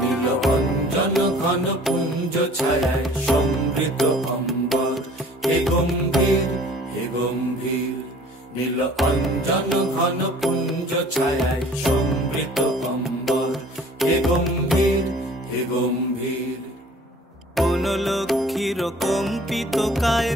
নীল অঞ্জন ঘন পুঞ্জ ছায়ায় সমৃদ্ধ অম্বর, হে গম্ভীর হে গম্ভীর। নীল অঞ্জন ঘন পুঞ্জ ছায়ায় সমৃদ্ধ অম্বর, হে গম্ভীর হে গম্ভীর। কোন লক্ষ্মীর কম্পিত কায়